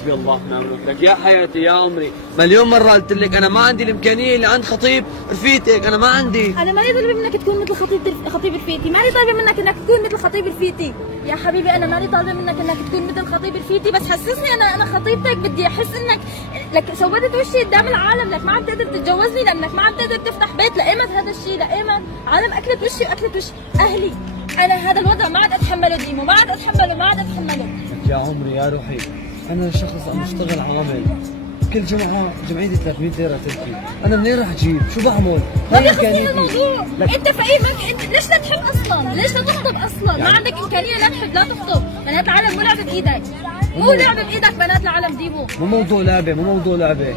حسبي الله ونعم الوكيل. يا حياتي يا عمري، مليون مرة قلت لك أنا ما عندي الإمكانية اللي عند خطيب رفيقتك، أنا ما عندي. أنا ماني طالبة منك تكون مثل خطيب رفيقتي، ماني طالبة منك إنك تكون مثل خطيب رفيقتي، يا حبيبي أنا ماني طالبة منك إنك تكون مثل خطيب رفيقتي، بس حسسني أنا خطيبتك، بدي أحس إنك لك سودت وشي قدام العالم، لك ما عم تقدر تتجوزني لأنك ما عم تقدر تفتح بيت، لإيمت هذا الشيء؟ لإيمت؟ عالم أكلت وشي وأكلت وش أهلي، أنا هذا الوضع ما عاد أتحمله ديمو، ما عاد أتحمله، ما عاد أتحمله. يا عمري يا روحي، أنا شخص عم بشتغل عامل، كل جمعة جمعيتي 300 ليرة تركي، أنا منين رح أجيب؟ شو بعمل؟ ما بيخصني الموضوع، أنت فقير، أنت ليش لا تحب أصلاً؟ ليش لا تخطب أصلاً؟ ما عندك إمكانية لا تحب لا تخطب، بنات العالم مو لعبة بإيدك، مو لعبة بإيدك بنات العالم ديمو. مو موضوع لعبة، مو موضوع لعبة.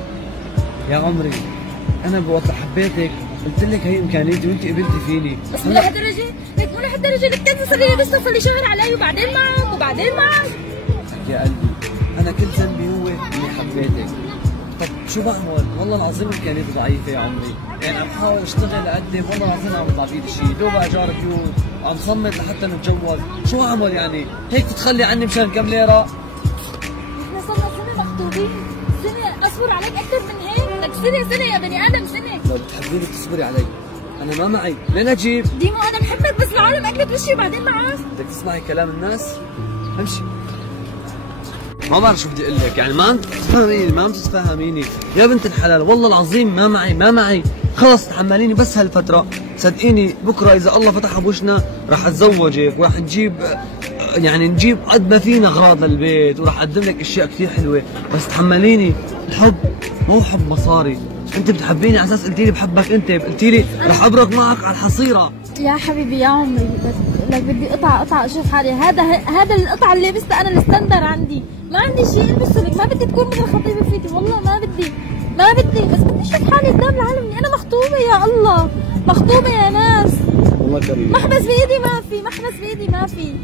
يا عمري، أنا وقت حبيتك قلت لك هي إمكانيتي وأنت قبلتي فيني. بس مو لهالدرجة، ليك مو لهالدرجة، لك كنت صار لي صار لي شهر علي وبعدين معك وبعدين معك. يا قلبي، أنا كل ذنبي هو إني حبيتك. طب شو بعمل؟ والله العظيم إمكانياتي ضعيفة يا عمري، يعني عم بحاول أشتغل أقدم، والله العظيم عم بطلع بإيدي شيء، دوب أجار بيوت وعم صمت لحتى نتجوز، شو أعمل يعني؟ هيك تتخلي عني مشان كم ليرة؟ احنا صرنا سنة مخطوبين، سنة أصبر عليك أكثر من هيك، لك سنة يا بني آدم سنة. لو بتحبيني تصبري علي، أنا ما معي، لين أجيب؟ ديمو أنا بحبك بس العالم أكلت وشي وبعدين معك. بدك تسمعي كلام الناس؟ امشي. ما بعرف شو بدي اقول لك، يعني ما عم تفهميني، ما عم تتفهميني يا بنت الحلال، والله العظيم ما معي، خلص تحمليني بس هالفترة، صدقيني بكره إذا الله فتح بوشنا رح اتزوجك ورح نجيب، يعني نجيب قد ما فينا اغراض للبيت ورح اقدم لك اشياء كثير حلوة، بس تحمليني، الحب مو حب مصاري، انت بتحبيني على اساس قلتي لي بحبك انت، قلتي لي رح ابرك معك على الحصيرة. يا حبيبي يا عمري، بس لك بدي قطعة اشوف حالي، هذا القطعة اللي لبستها انا الستاندر عندي، ما عندي شيء البسه لك، ما بدي تكون مثل خطيبة رفيقتي، والله ما بدي، بس بدي اشوف حالي قدام العالم اني انا مخطوبة، يا الله مخطوبة يا ناس. والله كريم. محبس بايدي ما في.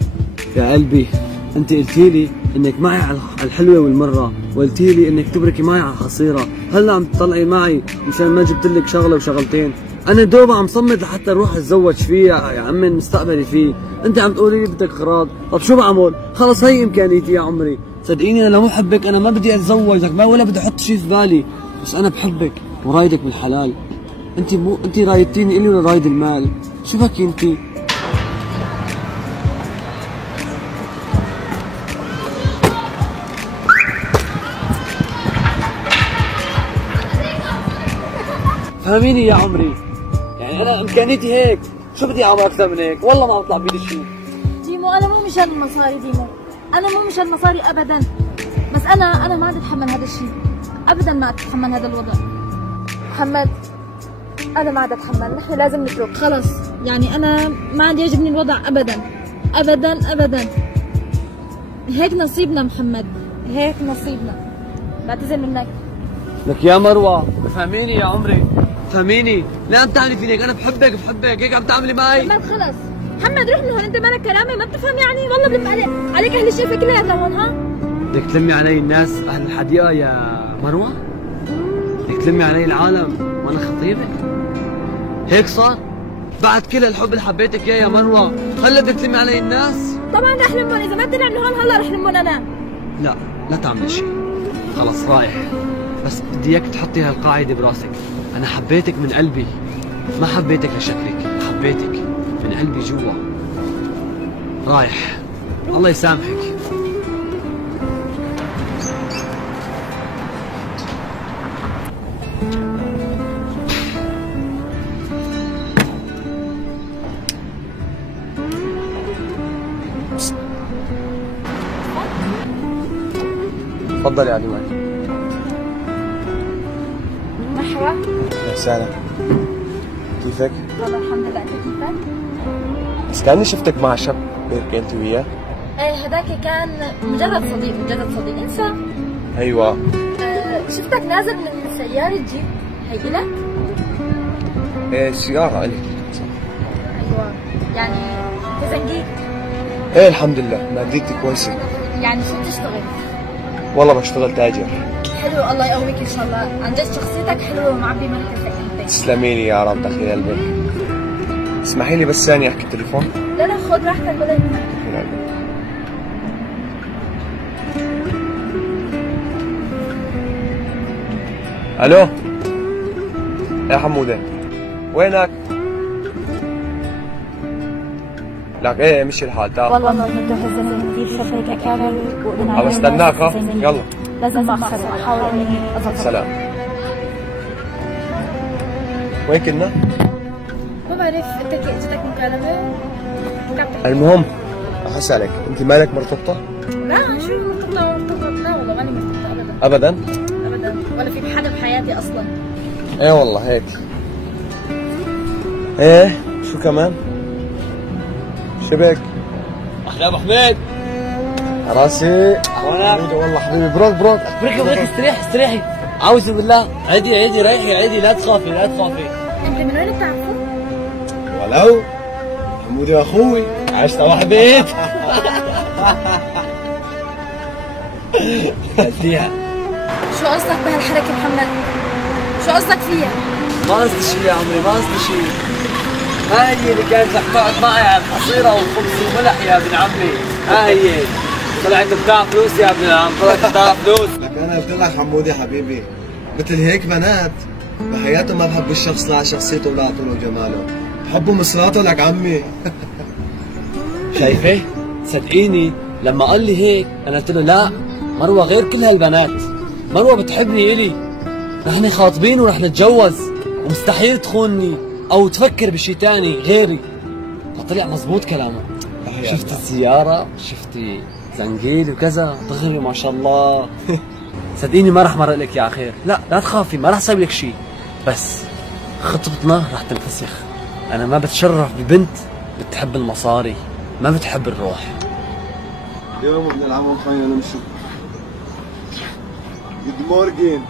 يا قلبي، انت قلتي لي انك معي على الحلوه والمره، وقلتي لي انك تبركي معي على الحصيره، هلا عم تطلعي معي مشان ما جبت لك شغله وشغلتين، انا دوب عم صمد لحتى اروح اتزوج فيه يا عمي، مستقبلي فيه، انت عم تقولي لي بدك اغراض، طب شو بعمل؟ خلص هي امكانيتي يا عمري، صدقيني انا لو بحبك انا ما بدي اتزوجك، ما ولا بدي احط شيء في بالي، بس انا بحبك ورايدك بالحلال، انت رايدتيني الي ولا رايد المال؟ شو بك انت؟ فهميني يا عمري، يعني انا امكانيتي هيك، شو بدي اعمل اكثر من هيك؟ والله ما بطلع بيدي شيء. ديمو انا مو مشان المصاري، ديمو انا مو مشان المصاري ابدا، بس انا ما عاد اتحمل هذا الشيء ابدا، ما اتحمل هذا الوضع محمد، انا ما عاد اتحمل، نحن لازم نترك خلص، يعني انا ما عاد يعجبني الوضع ابدا ابدا ابدا، هيك نصيبنا محمد، هيك نصيبنا، بعتذر منك. لك يا مروه فهميني يا عمري، فهميني، لا عم تعملي فيني، انا بحبك هيك عم تعملي معي. محمد خلص، محمد روح من هون، انت مالك كلامي ما بتفهم يعني، والله بلف عليك اهل الشركه كلها لهون، ها؟ بدك تلمي علي الناس اهل الحديقه يا مروه؟ بدك تلمي علي العالم وانا خطيبك؟ هيك صار؟ بعد كل الحب اللي حبيتك اياه يا مروه، هلا بدك تلمي علي الناس؟ طبعا رح لمهم، اذا ما طلع من هون هلا رح لمهم انا. لا تعملي شيء، خلص رايح، بس بدي اياك تحطي هالقاعده براسك، انا حبيتك من قلبي، ما حبيتك لشكلك، حبيتك من قلبي جوا، رايح، الله يسامحك. تفضلي علي معي. مرحبا. يا وسهلا. كيفك؟ والله الحمد لله، انت كيفك؟ بس كأني شفتك مع شاب هيك انت وياه. ايه هداك كان مجرد صديق انسى. ايوه. شفتك نازل من سيارة جيب، هي لك؟ ايه سيارة الي. ايوه، يعني تزنقيك؟ ايه الحمد لله مادتي كويسة. يعني شو بتشتغل؟ والله بشتغل تاجر. حلو، الله يقويك ان شاء الله، عن جد شخصيتك حلوة ومعبي مركزك انت. تسلمي لي يا رب دخيل قلبك. اسمحي لي بس ثانية احكي التليفون. لا خذ راحتك ولا يهمك. الو يا حموده وينك؟ لك ايه مشي الحال تعال. والله بدي احزن كثير شفيك كامل عم استناك ها يلا لازم ما اخسر واحاول اني اضبط. سلام. وين كنا؟ ما بعرف انت اجتك مكالمه؟ المهم اسالك انت مالك مرتبطه؟ لا شو مرتبطه لا والله ماني مرتبطه ابدا ابدا؟ ابدا ولا في حدا بحياتي اصلا. ايه والله هيك. ايه شو كمان؟ شبك؟ اخي ابو حميد راسي وانا والله حبيبي بروك بركي استريحي اعوذ بالله. عيدي ريحي عيدي لا تخافي انت من وين بتعرفه؟ ولو حمودي اخوي عشت ابو حميد. هديها. شو قصدك بهالحركه محمد؟ شو قصدك فيها؟ ما قصدي شيء يا عمري ما قصدي شيء. هاي اللي كانت رح تقعد معي على الحصيره والخبز والملح يا ابن عمي. هاي طلعت بتاع فلوس يا ابن العم طلعت بتاع فلوس. لك انا قلت لك حمودي حبيبي مثل هيك بنات بحياتهم ما بحب الشخص لا على شخصيته ولا على طوله وجماله، بحبه مصراته لك عمي. شايفه؟ صدقيني لما قال لي هيك انا قلت له لا مروه غير كل هالبنات، مروه بتحبني الي، نحن خاطبين ورح نتجوز ومستحيل تخونني او تفكر بشي تاني غيري. فطلع مزبوط كلامه. شفت السيارة شفتي زنقيل وكذا دغري ما شاء الله. صدقيني ما رح مرق لك يا خير، لا تخافي ما رح اسوي لك شيء، بس خطبتنا رح تنفسخ. انا ما بتشرف ببنت بتحب المصاري ما بتحب الروح. اليوم ابن العم خلينا نمشي. جود مورجن.